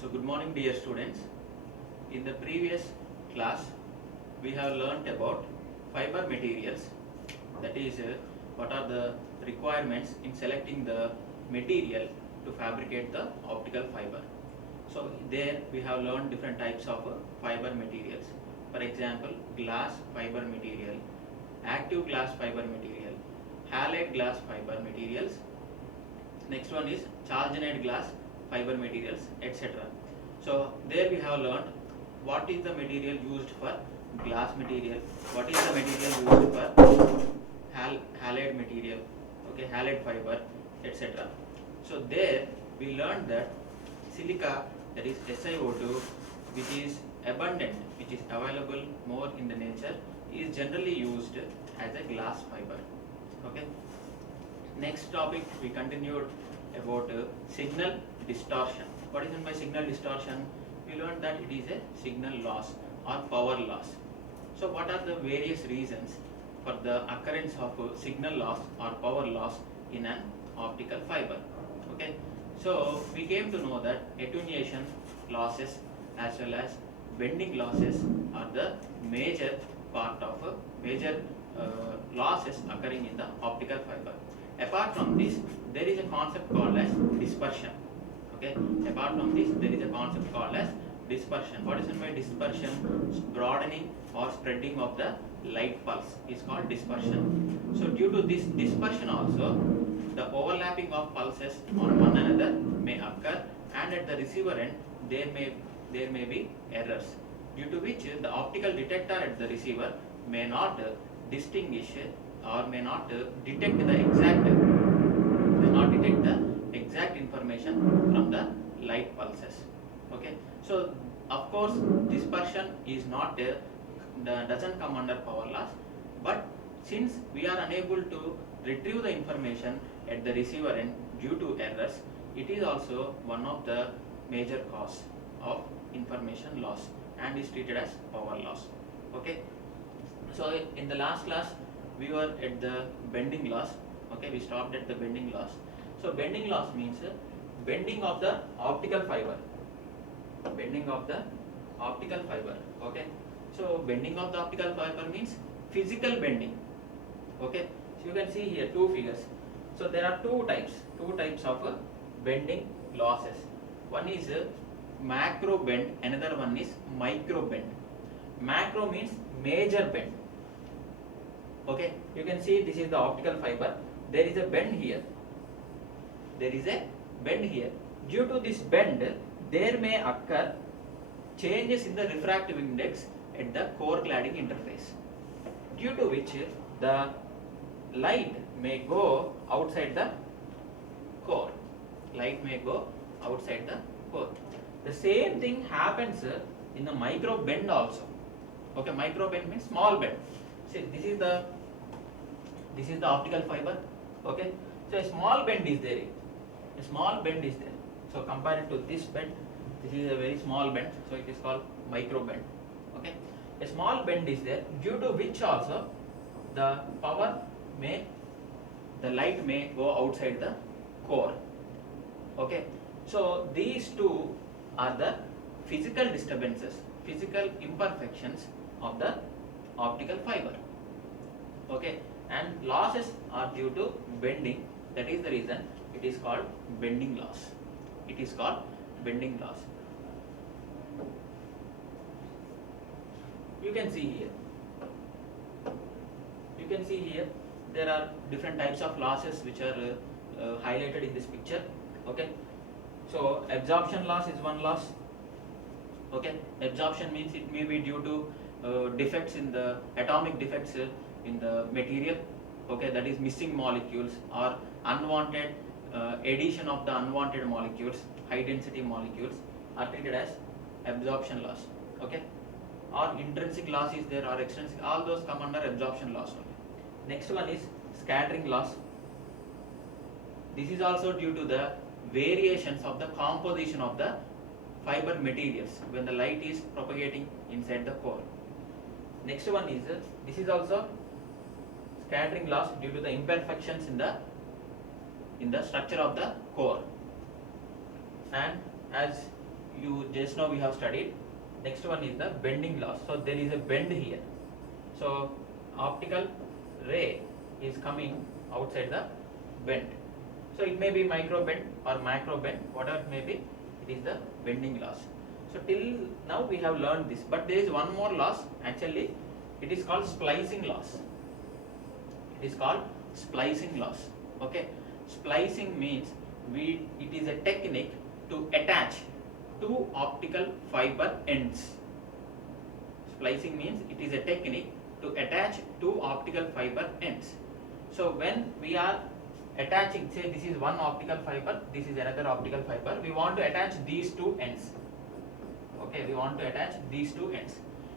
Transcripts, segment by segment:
So good morning dear students. In the previous class we have learnt about fiber materials, that is what are the requirements in selecting the material to fabricate the optical fiber. So there we have learned different types of fiber materials. For example, glass fiber material, active glass fiber material, halide glass fiber materials. Next one is chalconite glass fiber materials, etc. So there we have learned what is the material used for glass material, what is the material used for halide material, okay, halide fiber, etc. So there we learned that silica, that is SiO2, which is abundant, which is available more in the nature, is generally used as a glass fiber. Okay. Next topic we continued about signal distortion. What is meant by signal distortion? We learned that it is a signal loss or power loss. So what are the various reasons for the occurrence of signal loss or power loss in an optical fiber? Okay. So we came to know that attenuation losses as well as bending losses are the major part of major losses occurring in the optical fiber. Apart from this, there is a concept called as dispersion. Okay. Apart from this, there is a concept called as dispersion. What is meant by dispersion? Broadening or spreading of the light pulse is called dispersion. So due to this dispersion also, the overlapping of pulses on one another may occur, and at the receiver end there may be errors, due to which the optical detector at the receiver may not distinguish or may not detect the exact information from the light pulses. Okay. So of course dispersion is not doesn't come under power loss, but since we are unable to retrieve the information at the receiver end due to errors, it is also one of the major cause of information loss and is treated as power loss. Okay. So in the last class we were at the bending loss. Okay, we stopped at the bending loss. So bending loss means bending of the optical fiber. Bending of the optical fiber. Okay. So bending of the optical fiber means physical bending. Okay. So you can see here two figures. So there are two types of bending losses. One is macro bend, another one is micro bend. Macro means major bend. Okay, you can see this is the optical fiber. There is a bend here. Due to this bend, there may occur changes in the refractive index at the core cladding interface, due to which the light may go outside the core. The same thing happens in the micro bend also. Okay, micro bend means small bend. See, this is the optical fiber. Okay, so a small bend is there. So compared to this bend, this is a very small bend, so it is called micro bend. Okay, a small bend is there, due to which also the light may go outside the core. Okay, so these two are the physical disturbances, physical imperfections of the optical fiber. Okay, and losses are due to bending. That is the reason it is called bending loss. You can see here there are different types of losses which are highlighted in this picture. Okay, so absorption loss is one loss. Okay, absorption means it may be due to defects in the atomic defects in the material. Okay, that is missing molecules or unwanted addition of the unwanted molecules, high density molecules are treated as absorption loss. Okay, or intrinsic loss is there or extrinsic, all those come under absorption loss only. Next one is scattering loss. This is also due to the variations of the composition of the fiber materials when the light is propagating inside the core. Next one is this is also scattering loss due to the imperfections in the structure of the core. And as you just now we have studied. Next one is the bending loss. So there is a bend here. So optical ray is coming outside the bend. So it may be micro bend or macro bend, whatever it may be, it is the bending loss. So till now we have learned this, but there is one more loss. Actually, it is called splicing loss. It is called splicing loss. Okay, splicing means it is a technique to attach two optical fiber ends. Splicing means it is a technique to attach two optical fiber ends. So when we are attaching, say this is one optical fiber, this is another optical fiber, we want to attach these two ends. Okay, we want to attach these two ends.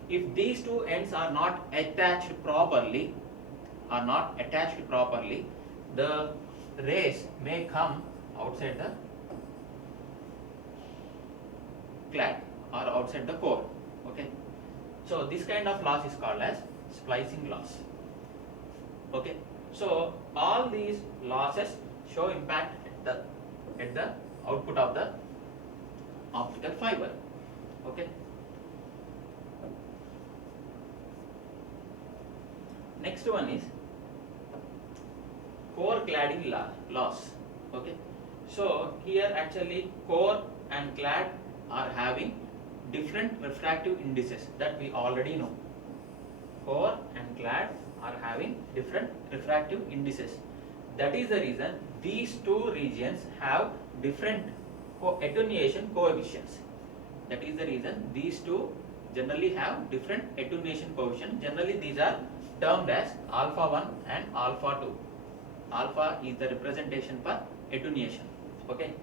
If these two ends are not attached properly, the rays may come outside the clad or outside the core. Okay, so this kind of loss is called as splicing loss. Okay, so all these losses show impact at the output of the optical fiber. Okay, next one is core cladding loss. Okay, so here actually core and clad are having different refractive indices that we already know. Core and clad are having different refractive indices. That is the reason these two regions have different attenuation coefficients. That is the reason these two generally have different attenuation coefficients. Generally these are termed as alpha 1 and alpha 2. Alpha is the representation for attenuation. Okay,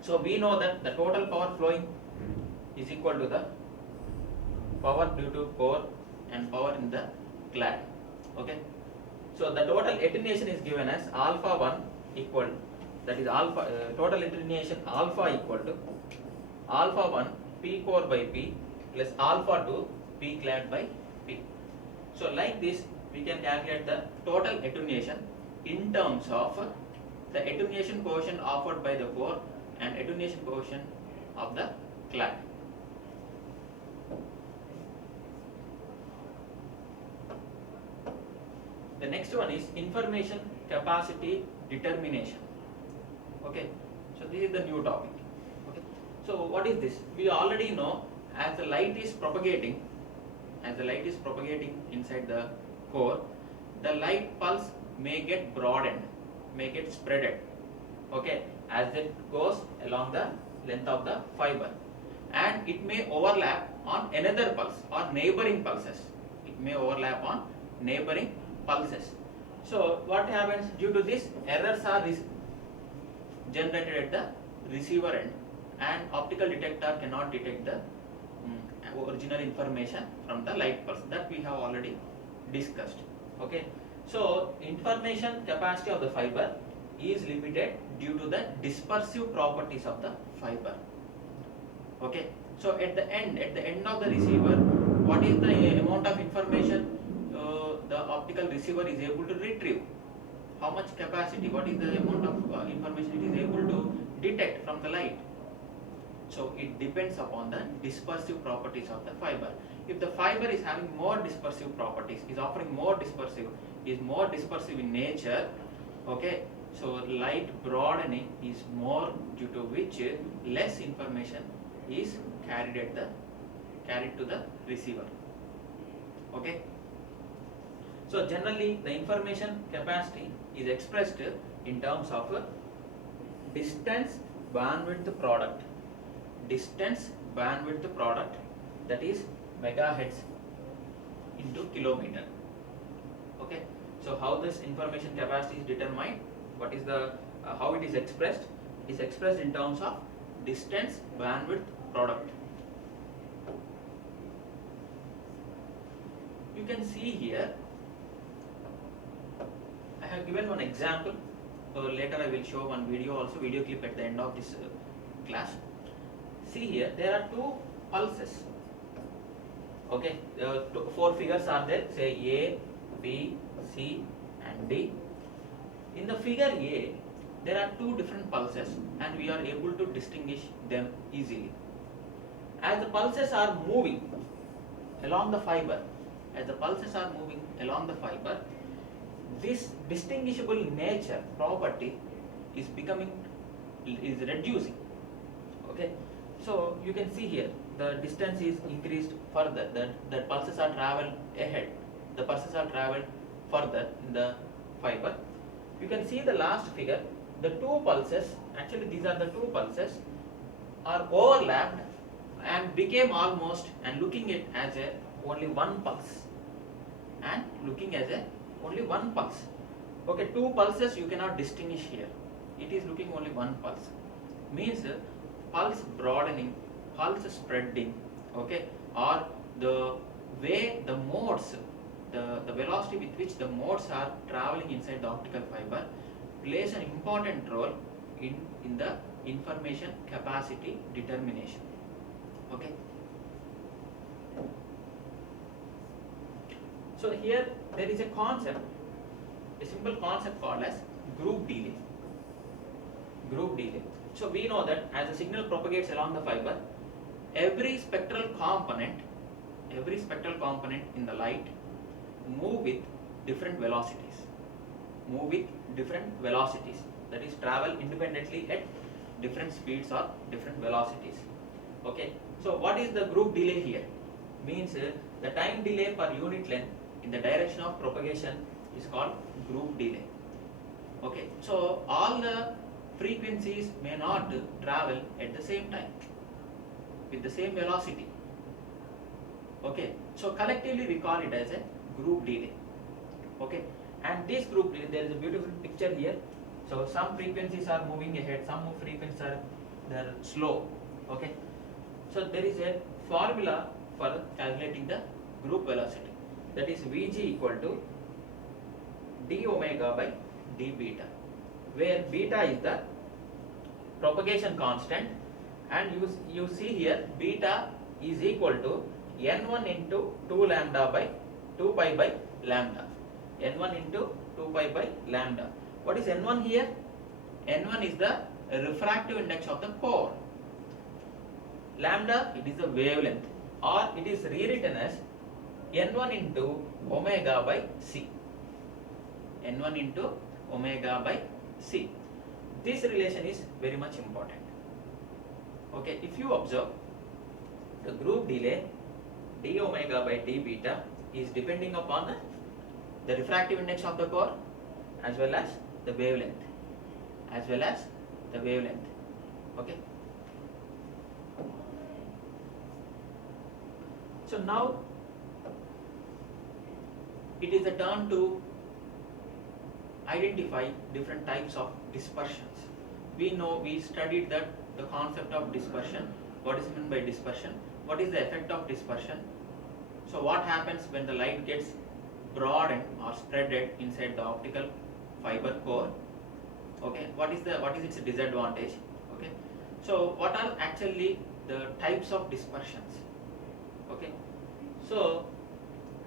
so we know that the total power flowing is equal to the power due to core and power in the clad. Okay, so the total attenuation is given as alpha 1 equal, that is alpha total attenuation alpha equal to alpha 1 P core by P plus alpha 2 P clad by P. So like this we can calculate the total attenuation in terms of the attenuation coefficient offered by the core and attenuation coefficient of the clad. The next one is information capacity determination. Okay, so this is the new topic. Okay, so what is this? We already know as the light is propagating, inside the core, the light pulse may get broadened, may get spreaded. Okay, as it goes along the length of the fiber, and it may overlap on another pulse or neighboring pulses. It may overlap on neighboring pulses. So what happens due to this? Errors are generated at the receiver end, and optical detector cannot detect the original information from the light pulse that we have already discussed. Okay, so information capacity of the fiber is limited due to the dispersive properties of the fiber. Okay, so at the end of the receiver, what is the amount of information the optical receiver is able to retrieve? How much capacity, what is the amount of information it is able to detect from the light? So it depends upon the dispersive properties of the fiber. If the fiber is having more dispersive properties, is offering more dispersive, is more dispersive in nature, okay, so light broadening is more, due to which less information is carried to the receiver. Okay, so generally the information capacity is expressed in terms of distance bandwidth product. Distance bandwidth product, that is megahertz into kilometer. Okay, so how this information capacity is determined? What is the how it is expressed? It is expressed in terms of distance bandwidth product. You can see here, I have given one example. Later I will show one video clip at the end of this class. See here, there are two pulses. Okay, 4 figures are there, say A, B, C and D. In the figure A, there are two different pulses and we are able to distinguish them easily. as the pulses are moving along the fiber, as the pulses are moving along the fiber, this distinguishable nature property is reducing. Okay, so you can see here the distance is increased further, the pulses are traveled ahead, the pulses are traveled further in the fiber. You can see the last figure, the two pulses, actually these are the two pulses, are overlapped and became almost, and looking it as a only one pulse, and looking as a only one pulse. Okay, two pulses you cannot distinguish here, it is looking only one pulse, means pulse broadening, pulse spreading, okay, or the way the modes, the velocity with which the modes are traveling inside the optical fiber plays an important role in the information capacity determination. Okay. So here there is a concept, a simple concept called as group delay. Group delay. So we know that as the signal propagates along the fiber, every spectral component in the light move with different velocities. That is, travel independently at different speeds or different velocities. Okay. So what is the group delay here? Means the time delay per unit length in the direction of propagation is called group delay. Okay. So all the frequencies may not travel at the same time with the same velocity. Okay. So collectively we call it as a group delay. Okay. And this group delay, there is a beautiful picture here. So some frequencies are moving ahead, some frequencies are slow. Okay. So there is a formula for calculating the group velocity, that is Vg equal to d omega by d beta, where beta is the propagation constant, and you see here beta is equal to n1 into 2 lambda by 2 pi by lambda, n1 into 2 pi by lambda. What is n1 here? n1 is the refractive index of the core. Lambda, it is the wavelength, or it is rewritten as n1 into omega by c. n1 into omega by c. This relation is very much important. Okay, if you observe, the group delay d omega by d beta is depending upon the refractive index of the core as well as the wavelength. Okay. So now it is the turn to identify different types of dispersions. We studied that the concept of dispersion. What is meant by dispersion? What is the effect of dispersion? So what happens when the light gets broadened or spreaded inside the optical fiber core? Okay, what is its disadvantage? Okay, so what are actually the types of dispersions? Okay, so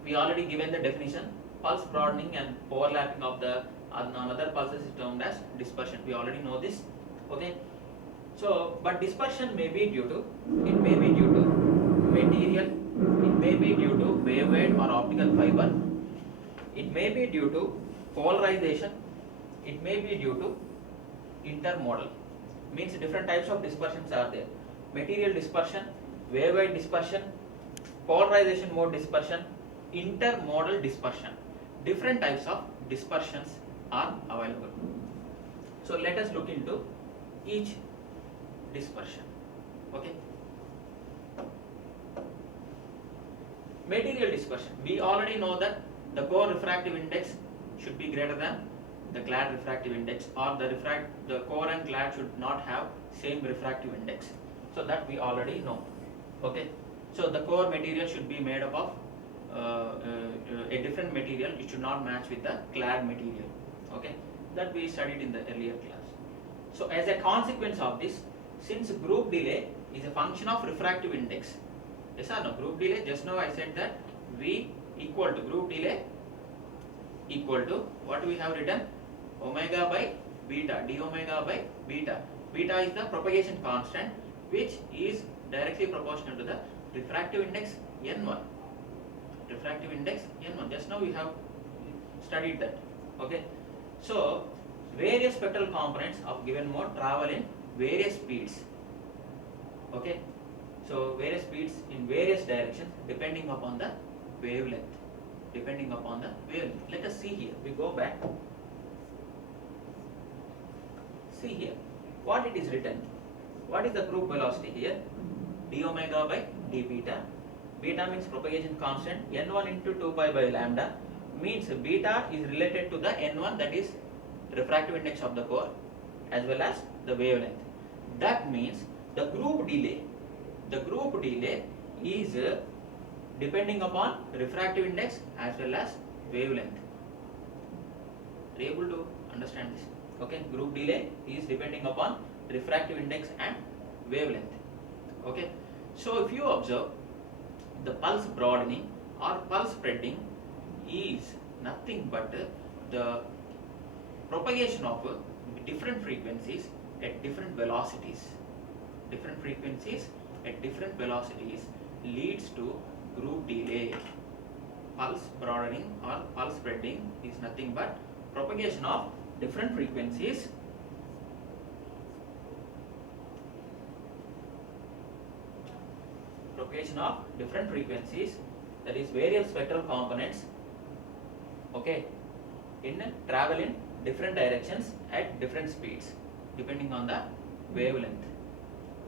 we already given the definition. Pulse broadening and overlapping of the another pulses is termed as dispersion. We already know this. Okay, so but dispersion may be due to material, it may be due to waveguide or optical fiber, it may be due to polarization, it may be due to intermodal. Means different types of dispersions are there. Material dispersion, waveguide dispersion, polarization mode dispersion, intermodal dispersion. Different types of dispersions are available. So let us look into each dispersion. Okay. Material dispersion. We already know that the core refractive index should be greater than the clad refractive index, or the core and clad should not have same refractive index. So that we already know. Okay. So the core material should be made up of a different material. It should not match with the clad material. Okay. That we studied in the earlier class. So as a consequence of this, since group delay is a function of refractive index, yes or no? Group delay, just now I said that V equal to group delay equal to what we have written, omega by beta, d omega by beta. Beta is the propagation constant, which is directly proportional to the refractive index n1. Refractive index n1. Just now we have studied that. Okay. So various spectral components of given mode travel in various speeds. Okay. So various speeds in various directions depending upon the wavelength. Depending upon the wavelength. Let us see here. We go back. See here. What it is written. What is the group velocity here? D omega by d beta. Beta means propagation constant. N1 into 2 pi by lambda means beta is related to the N1, that is refractive index of the core, as well as the wavelength. That means the group delay is depending upon refractive index as well as wavelength. Are you able to understand this? Okay, group delay is depending upon refractive index and wavelength. Okay, so if you observe, the pulse broadening or pulse spreading is nothing but the propagation of different frequencies at different velocities. Different frequencies at different velocities leads to group delay. Pulse broadening or pulse spreading is nothing but propagation of different frequencies that is various spectral components, okay, in travel in different directions at different speeds depending on the wavelength.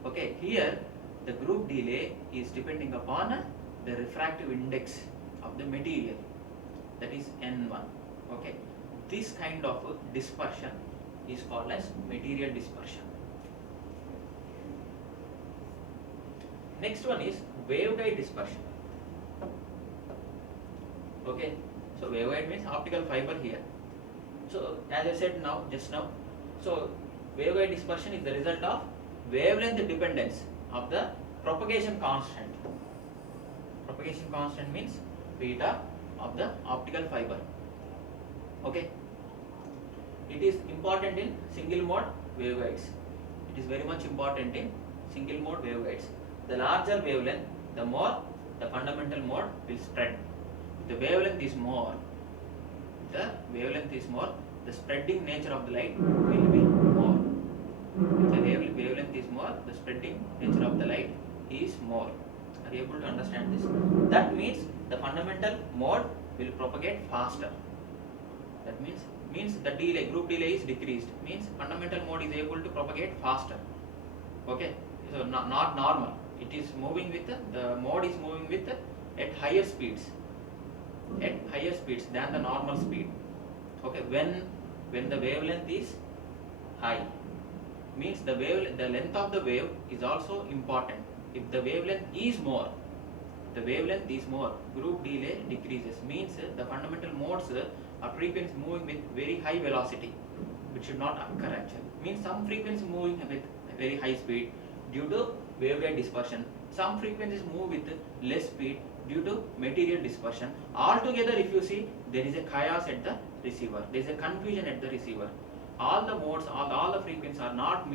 Okay, here the group delay is depending upon the refractive index of the material, that is N1. Okay, this kind of dispersion is called as material dispersion. Next one is waveguide dispersion. Okay, so waveguide means optical fiber here. So as I said just now, so waveguide dispersion is the result of wavelength dependence of the propagation constant. Propagation constant means beta of the optical fiber. Okay, it is important in single mode waveguides. It is very much important in single mode waveguides. The larger wavelength, the more the fundamental mode will spread. If the wavelength is more, the spreading nature of the light will be more. If the wavelength is more, the spreading nature of the light is more. Are you able to understand this? That means the fundamental mode will propagate faster. That means the delay, group delay is decreased. Means fundamental mode is able to propagate faster. Okay, so not normal. It is moving with the mode is moving with at higher speeds than the normal speed. Okay, when the wavelength is high, means the length of the wave is also important. If the wavelength is more, group delay decreases. Means the fundamental modes are frequencies moving with very high velocity, which should not occur actually. Means some frequencies moving with very high speed due to waveguide dispersion. Some frequencies move with less speed due to material dispersion. Altogether, if you see, there is a chaos at the receiver. There is a confusion at the receiver. All the modes, all the frequencies are not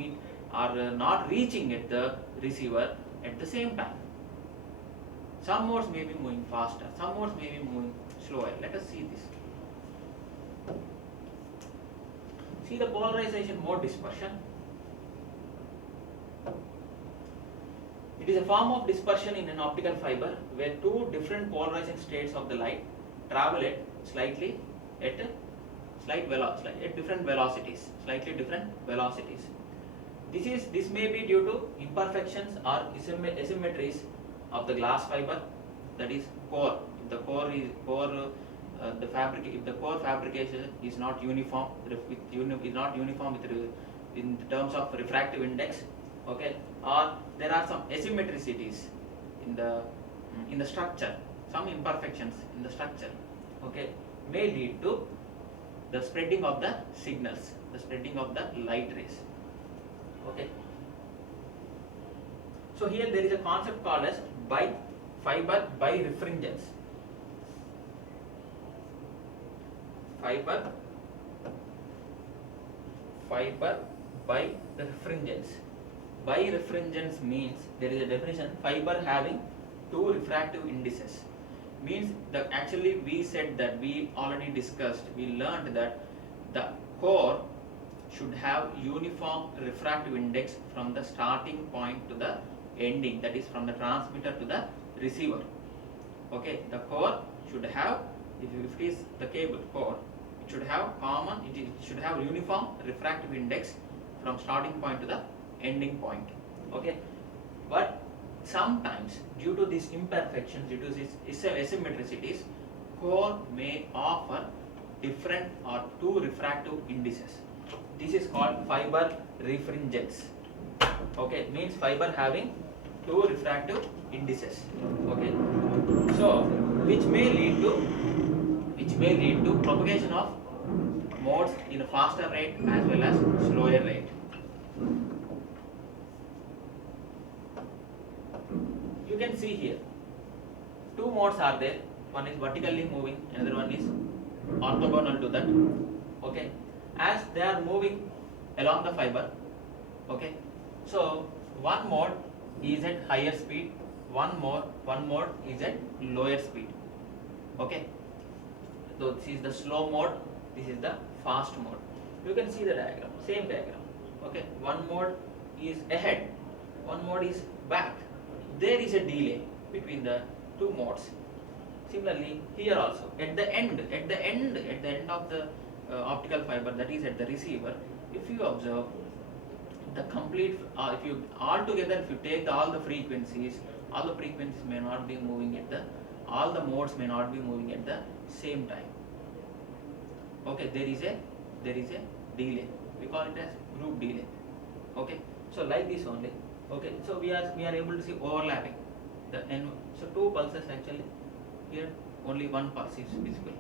reaching at the receiver at the same time. Some modes may be moving faster, some modes may be moving slower. Let us see this. See the polarization mode dispersion. It is a form of dispersion in an optical fiber where two different polarizing states of the light travel at different velocities, slightly different velocities. This may be due to imperfections or asymmetries of the glass fiber, that is core. If the core fabrication is not uniform, in terms of refractive index, okay, or there are some asymmetricities in the structure, some imperfections in the structure, okay, may lead to the spreading of the signals, the spreading of the light rays. Okay. So here there is a concept called as fiber birefringence. Fiber birefringence. Birefringence means, there is a definition, fiber having two refractive indices. Means that actually we said that we already discussed, we learned that the core should have uniform refractive index from the starting point to the ending, that is from the transmitter to the receiver. Okay, the core should have, if it is the cable core, it should have common, it should have uniform refractive index from starting point to the ending point. Okay, but sometimes due to these imperfections, due to these asymmetricities, core may offer different or two refractive indices. This is called fiber refringence. Okay, means fiber having two refractive indices. Okay, so which may lead to propagation of modes in a faster rate as well as slower rate. You can see here two modes are there. One is vertically moving, another one is orthogonal to that. Okay, as they are moving along the fiber. Okay, so one mode is at higher speed, one mode is at lower speed. Okay, so this is the slow mode, this is the fast mode. You can see the diagram, same diagram. Okay, one mode is ahead, one mode is back. There is a delay between the two modes. Similarly here also, at the end of the optical fiber, that is at the receiver, if you observe the complete, if you take all the frequencies may not be moving at the, all the modes may not be moving at the same time. Okay, there is a delay, we call it as group delay. Okay, so like this only. Okay, so we are able to see overlapping the n, so two pulses actually, here only one pulse is visible.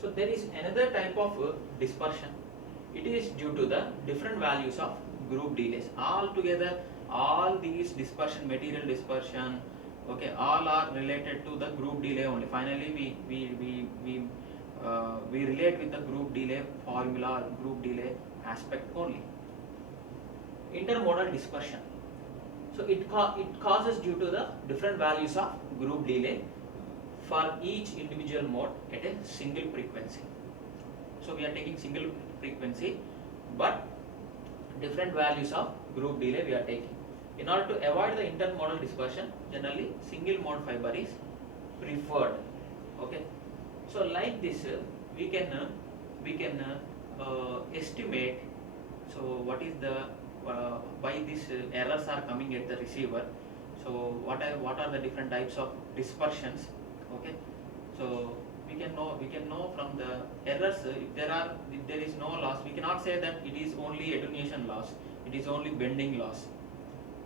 So there is another type of dispersion. It is due to the different values of group delays. Altogether, all these dispersion, material dispersion, okay, all are related to the group delay only. Finally, we relate with the group delay formula, group delay aspect only. Intermodal dispersion. So it causes due to the different values of group delay for each individual mode at a single frequency. So we are taking single frequency, but different values of group delay we are taking. In order to avoid the intermodal dispersion, generally single mode fiber is preferred. Okay, so like this we can estimate. So what is the why these errors are coming at the receiver? So what are the different types of dispersions? Okay, so we can know from the errors, if there is no loss, we cannot say that it is only attenuation loss, it is only bending loss.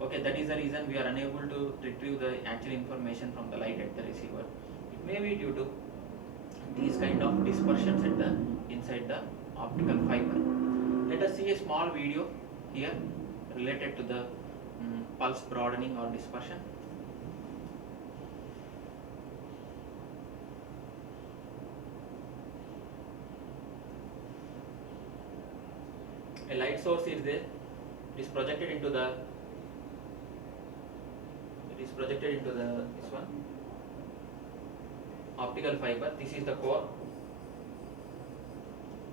Okay, that is the reason we are unable to retrieve the actual information from the light at the receiver. It may be due to these kind of dispersions at the inside the optical fiber. Let us see a small video here related to the pulse broadening or dispersion. A light source is there. It is projected into the this one optical fiber. This is the core.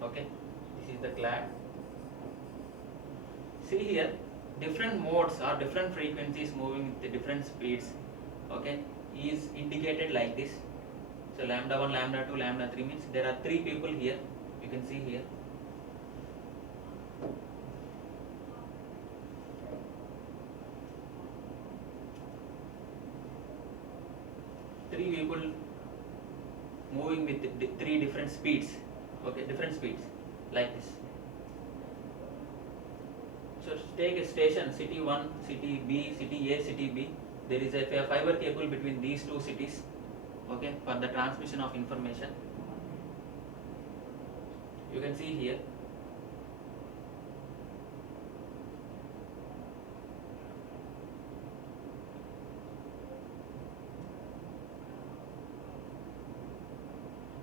Okay, this is the clad. See here, different modes or different frequencies moving with the different speeds. Okay, is indicated like this. So lambda 1, lambda 2, lambda 3 means there are 3 people here. You can see here. Three people moving with 3 different speeds. Okay, different speeds like this. So take a station, city 1, city B, city A, city B. There is a fiber cable between these 2 cities. Okay, for the transmission of information. You can see here.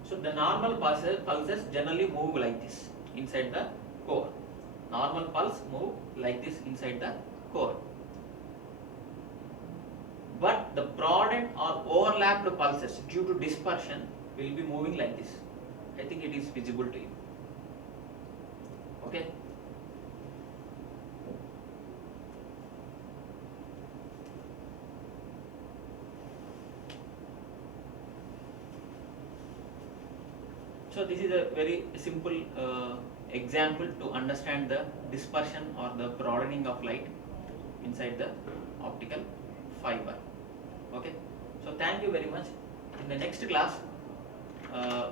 So the normal pulses generally move like this inside the core. normal pulse move like this inside the core. But the broadened or overlapped pulses due to dispersion will be moving like this. I think it is visible to you. Okay. So this is a very simple example to understand the dispersion or the broadening of light inside the optical fiber. Okay. So thank you very much. In the next class,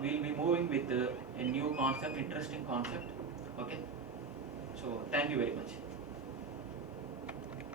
we will be moving with a new concept, interesting concept. Okay. So thank you very much.